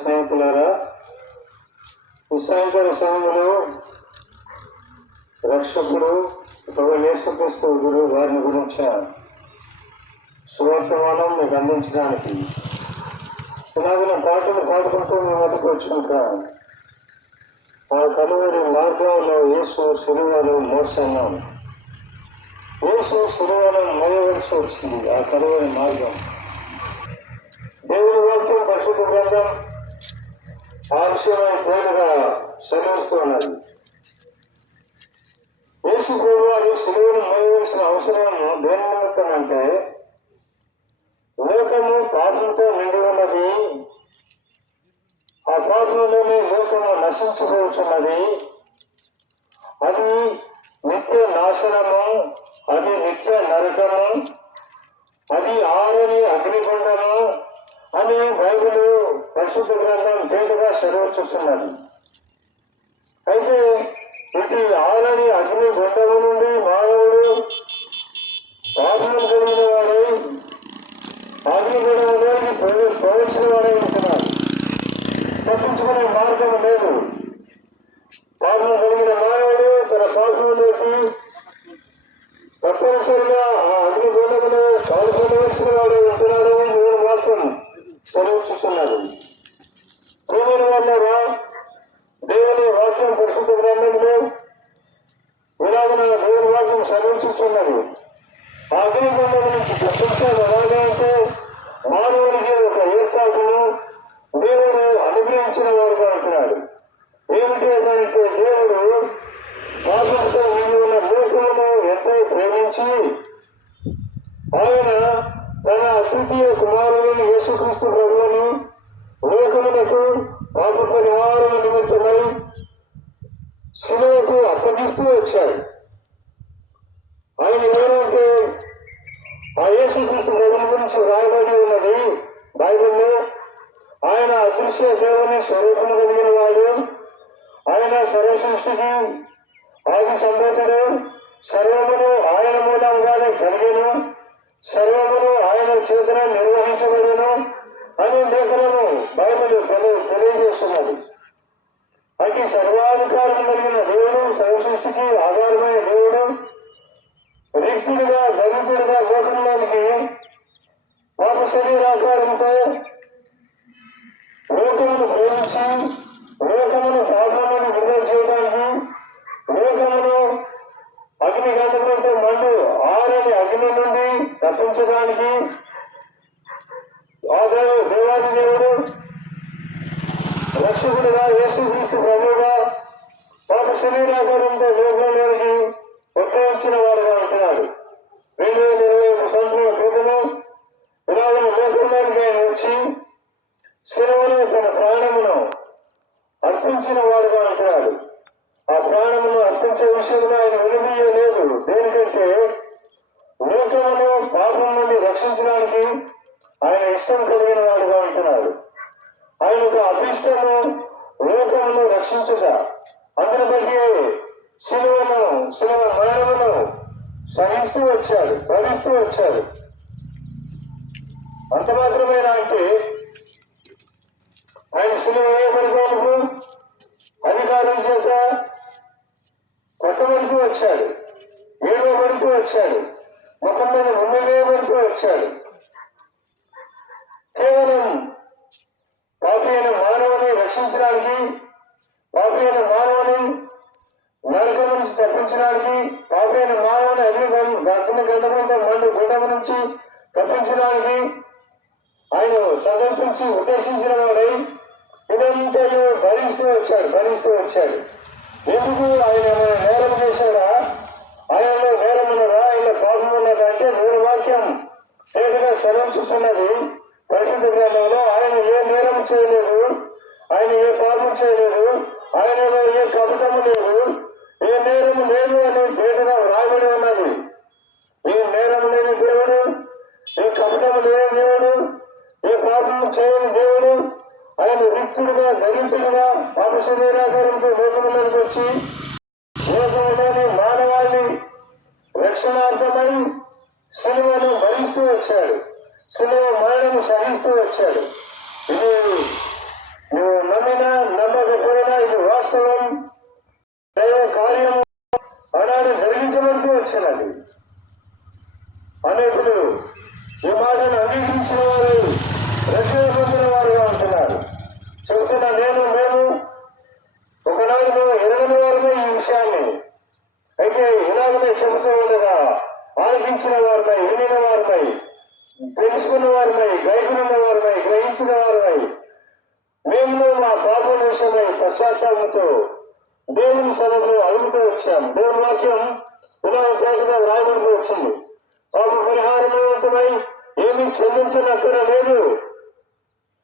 స్నేహితులారా, సాయంకాల సమయంలో రక్షకుడు యేసుక్రీస్తు గురు వారిని గురించి సువర్తమానం మీకు అందించడానికి ఇలాగిన పాటలు పాడుకుంటూ మీ వద్దకు వచ్చినాక ఆ కలువరి మార్గంలో యేసు సిలువను మోస్తున్నాం. యేసు సిలువను మోయవలసి వచ్చింది. ఆ కలువరి మార్గం దేవుని వాక్యం పరిశుద్ధ గ్రంథం ఆ విషయమై తేలిగా సెలవుస్తూ ఉన్నది. యేసు ప్రభువారు సిలువను మోయవలసిన అవసరం దేని నిమిత్తం అంటే, లోకము పాపంతో నిండి ఉన్నది, ఆ పాపంలోనే లోకము నశించుకోవచ్చున్నది, అది నిత్య నాశనము, అది నిత్య నరకము, అది ఆరని అగ్నిగుండము అని బైబిల్ పరిశుద్ధ గ్రంథం తేలిగా సెలవుచున్నది. అయితే ఇటు ఆరని అగ్నిగుండము నుండి మానవుడు పాపం కలిగిన వాడై అగ్నిగుండంలోకి ప్రవేశించిన వాడై ఉంటున్నాడు. తప్పించుకునే మార్గం లేదు. పాపం కలిగిన మానవుడు తన పాపంలోకి తప్పనిసరిగా ఆ అగ్నిగుండములో పాల్గొనవలసిన వాడై ఉంటున్నాడు. దేవుని వాక్యం సెలవుచున్నది. దేవుని వల్లరా దేవుని వాక్యం పరిశుద్ధ గ్రంథంలో ఇలాగ దేవుని వాక్యం సెలవుచున్నది. ఆ అగ్నిగుండం నుంచి తప్పించాలి. ఎలాగా అంటే మానవునికి ఒక ఏర్పాటును దేవుడు అనుగ్రహించిన వాడుగా ఉంటున్నాడు. ఏమిటి అంటే, దేవుడు పాపంతో ఉండి ఉన్న లోకమును ఎంతో ప్రేమించి ఆయన తన అద్వితీయ కుమారులను యేసుక్రీస్తు ప్రభువును లోకమునకు పాప పరిహారం నిమిత్తమై శిలువకు అప్పగిస్తూ వచ్చాడు. ఆయన ఎవరంటే, ఆ యేసుక్రీస్తు ప్రభువు గురించి రాయబడి ఉన్నది బైబిల్లో. ఆయన అదృశ్య దేవుని స్వరూపము కలిగిన వాడు, ఆయన సర్వసృష్టికి ఆది సంభూతుడు, సర్వమును ఆయన మూలంగానే కలిగిన, సర్వమును ఆయన చేతున నిర్వహించబడిను అని లేఖనము బైబిల్ తెలియజేస్తున్నది. అతి సర్వాధికారం కలిగిన దేవుడు, సర్వసృష్టికి ఆధారమైన దేవుడు, రిక్తుడిగా దళితుడిగా లోకంలోనికి పాప శరీరాకారంతో లోకమును ప్రేమించి లోకమును పాపమును విడుదల చేయడానికి, లోకమును అగ్ని గంధములతో మండు ఆరని అగ్ని నుండి తప్పించడానికి ఆ దేవాది దేవుడు రక్షకుడుగా యేసుక్రీస్తు ప్రభువుగా పాప శరీరాకారంతో లోకంలోనికి ఉద్భవించిన వాడుగా ఉంటున్నాడు. 2021 సంవత్సరాల క్రితము ఇలాగ లోకంలోనికి ఆయన వచ్చి శిలువలో తన ప్రాణమును అర్పించిన వాడుగా ఉంటున్నాడు. ఆ ప్రాణమును అర్పించే విషయంలో ఆయన వెనుదీయలేదు. దేనికంటే లోకమును పాపం నుండి రక్షించడానికి ఆయన ఇష్టం కలిగిన వాడుగా ఉంటున్నాడు. ఆయన ఒక అభిష్టము లోకమును రక్షించుట. అందుని బట్టి శిలువ మరణమును సహిస్తూ వచ్చాడు, భరిస్తూ వచ్చాడు. అంత మాత్రమేనా అంటే, ఆయన శిలువ వేయబడినందుకు అధికారం చేత కొట్టబడుతూ వచ్చాడు, ఏడవబడుతూ వచ్చాడు, ముఖం మీద ఉండవేయబడుతూ వచ్చాడు. కేవలం పాపి అయిన మానవుని రక్షించడానికి, పాపి అయిన మానవుని నరకం నుంచి తప్పించడానికి, పాపి అయిన మానవుని అగ్ని గంధమంతో మండు గుండం నుంచి తప్పించడానికి ఆయన సంకల్పించి ఉద్దేశించిన వాడై ఇదంతా భరిస్తూ వచ్చాడు. ఎందుకు ఆయన నేరం చేశాడా? ఆయనలో నేరం ఉన్నదా? ఆయన పాపం ఉన్నదా అంటే దేవుని వాక్యం ఏదైనా సెలవుచున్నది. పరిశుద్ధ గ్రంథంలో ఆయన ఏ నేరం చేయలేదు, ఆయన ఏ పాపం చేయలేదు, ఆయనలో ఏ కపటము లేదు, ఏ నేరము లేదు అని పేరుగా రాయబడి ఉన్నది. ఈ నేరం లేని దేవుడు, ఈ కపటము లేని దేవుడు, ఈ పాపము చేయని దేవుడు, ఆయన రిక్తుడుగా దళితుడుగా పాప శరీరాకారంతో లోకములకు వచ్చి లోకంలోని మానవాళిని రక్షణార్థమై సిలువను భరిస్తూ వచ్చాడు, సిలువ మరణము సహిస్తూ వచ్చాడు. ఇది నువ్వు నమ్మినా నమ్మకపోయినా ఇది వాస్తవం, దైవ కార్యము ఆనాడు జరిగించబడుతూ వచ్చినది. అనేకులు ఈ మాటను అంగీకరించిన వారు రక్షణ పొందిన వారుగా ఉంటున్నారు. చెబుతున్న మేము ఒకనాడు ఎరగని వారమే ఈ విషయాన్ని, అయితే ఇలాగనే చెబుతూ ఉండగా ఆలోచించిన వారిపై, వినిన వారిపై, తెలుసుకున్న వారిపై, గైకున్న వారిపై, గ్రహించిన వారిపై మేము మా పాపం విషయమై పశ్చాత్తాపంతో దేవుని సభలో అడుగుతూ వచ్చాం. దేవుని వాక్యం ఇలా పేరుగా రాయబడుతూ వచ్చింది. పాప పరిహారమై ఏమీ చెల్లించనక్కడ లేదు.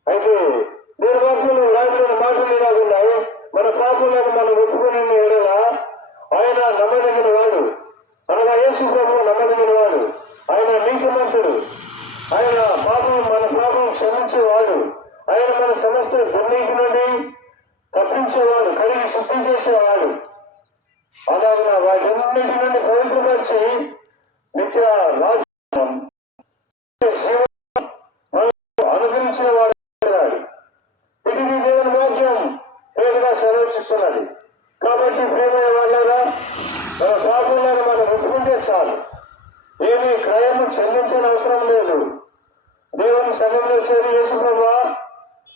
అయితే దేవుని వాక్యంలో రాయబడిన మాటలు ఇలాగున్నాయి. మన పాపలను మనం ఒప్పుకునే ఎడల ఆయన నమ్మదగిన వాడు, అనగా యేసు ప్రభువు నమ్మదగిన వాడు, ఆయన నీతిమంతుడు, ఆయన మన పాపం క్షమించేవాడు, ఆయన మన సమస్త దుర్నీతి నుండి తప్పించేవాడు, కడిగి శుద్ధి చేసేవాడు. అలాగే వాటన్నిటి నుండి పవిత్రపరిచి నిత్య రాజ్యం అనుగ్రహించిన వాడు. ఇది దేవుని వాక్యం పేరుగా సెలవుచ్చిస్తున్నది. కాబట్టి ప్రేమయ్య వాళ్ళగా మన పాపంలో మనం ఒప్పుకుంటే చాలు, ఏమీ క్రయము చెల్లించని అవసరం లేదు. దేవుని సన్నిధిలో చేరి యేసు ప్రభువా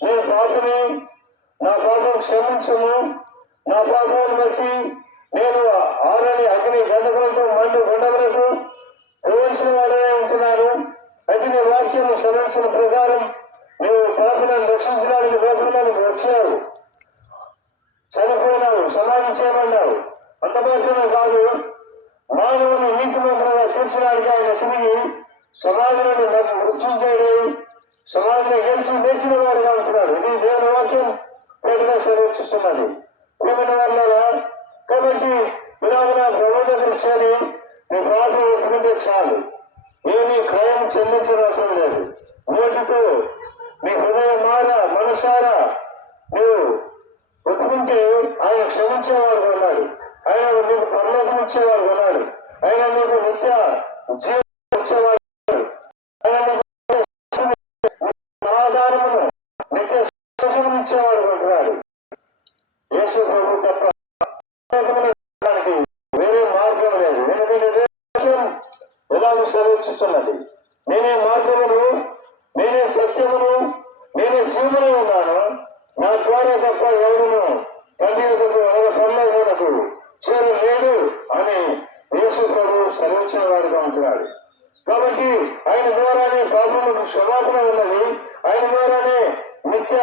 నేను పాపని, నా పాపం క్షమించము, నా పాపాన్ని బట్టి నేను ఆరని అగ్ని గంధకులతో మండు గొండములకు పోవలసిన వాడే ఉంటున్నాను. అయితే నీ వాక్యం సెలవించిన ప్రకారం నువ్వు పాపలను రక్షించడానికి లోకంలోనికి వచ్చావు, చనిపోయినావు, సమాధి చేయమన్నావు. అంత మాత్రమే కాదు, మానవుని నీతిమంతులుగా తీర్చడానికి ఆయన తిరిగి సమాధిని మృత్యుంచాడు, సమాధిని గెలిచి నేర్చిన వాడుగా ఉంటున్నాడు. ఇది దేవుని వాక్యం పేరుగా సెలవుచ్చిస్తున్నది. ప్రియమైన వాళ్ళ కాబట్టి ఇలాగ ప్రభు దగ్గర చేరి నీ పాపం ఒప్పుకుంటే చాలు, ఏమీ క్రయం చెల్లించిన అవసరం లేదు. నోటితో నీ హృదయం మనసారా నువ్వు ఒప్పుకుంటే ఆయన క్షమించేవాడు కొన్నాడు, ఆయన నీకు పరలోకం ఇచ్చేవాడు కొన్నాడు, ఆయన నీకు నిత్య జీవం ఇచ్చేవాడు, ఆయన నీకు సమాధానమును నిత్య సంతోషం ఇచ్చేవాడు కొంటున్నాడు. యేసు ప్రభు తప్ప వేరే మార్గం లేదు. ఎలాగో సెలవుచ్చిస్తున్నది. నేనే మార్గమును, నేనే సత్యమును, నేనే జీవనై ఉన్నాను, నా ద్వారా తప్ప ఎవరును తండ్రి యొద్దకు అనగా పరలోకమునకు చేరలేడు అని యేసు ప్రభు సెలవిచ్చిన వాడుగా ఉంటున్నాడు. కాబట్టి ఆయన ద్వారానే పాపములకు క్షమాపణ ఉన్నది, ఆయన ద్వారానే నిత్య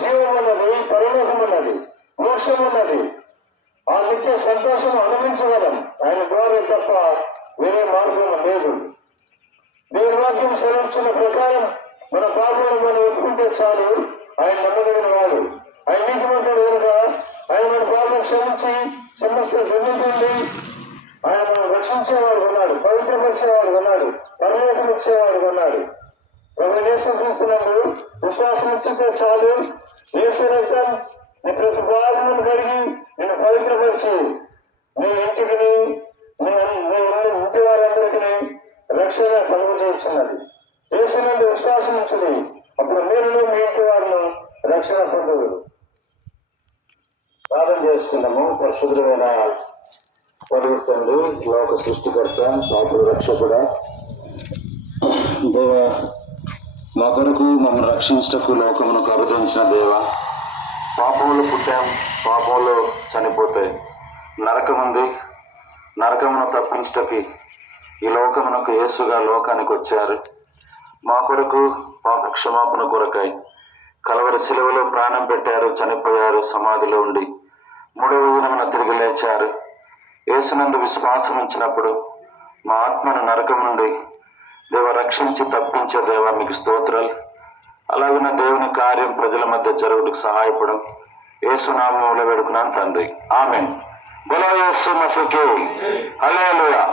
జీవం ఉన్నది, పరలోకం ఉన్నది, మోక్షం ఉన్నది. ఆ నిత్య సంతోషం అనుభవించగలం ఆయన ద్వారా తప్ప వేరే మార్గం లేదు. దేవుని వాక్యం సెలవిచ్చిన ప్రకారం మన పాపలను మనం ఒప్పుకుంటే చాలు, ఆయన నమ్మదగిన వాడు, ఆయన నీతిమంతుడు కనుక ఆయన మన పాపం క్షమించి సమస్త దుర్నీతి ఆయన మనం రక్షించేవాడు కొన్నాడు, పవిత్రపరిచేవాడు కొన్నాడు, పరలోకం ఇచ్చేవాడు కొన్నాడు. ప్రభు యేసు చూస్తున్నప్పుడు విశ్వాసం ఇచ్చితే చాలు, యేసు రక్తం నీ ప్రతి పాపమును కడిగి నేను పవిత్రపరిచి నీ ఇంటికి నీ ఇంటి వారందరికీ రక్షణ కలుగు చేస్తున్నది. యేసు నుండి విశ్వాసం ఉంచుది, అప్పుడు మీరు మీ ఇంటి వారిని రక్షణ పొందదు. ప్రార్థన చేస్తున్నాము. పరిశుద్ధమైన పొందుతుంది లోక సృష్టికర్త, పాపుల రక్షకుడ, దేవ మా కొరకు మమ్మల్ని రక్షించటకు లోకమునకు అవతరించిన దేవ, పాపంలో పుట్టాం, పాపంలో చనిపోతాయి, నరకం ఉంది, నరకమును తప్పించటకి ఈ లోకమునకు యేసుగా లోకానికి వచ్చారు. మా కొరకు పాప క్షమాపణ కొరకై కలవరి శిలువలో ప్రాణం పెట్టారు, చనిపోయారు, సమాధిలో ఉండి 3వ దినమున తిరిగి లేచారు. యేసునందు విశ్వాసం ఉంచినప్పుడు మా ఆత్మను నరకం నుండి దేవ రక్షించి తప్పించే దేవ మీకు స్తోత్రాలు. అలాగున్న దేవుని కార్యం ప్రజల మధ్య జరుగుటకు సహాయపడం యేసునామములో వేడుకున్నాను తండ్రి. ఆమేన్. బోలో యేసు మసీహ్ కి హల్లెలూయా.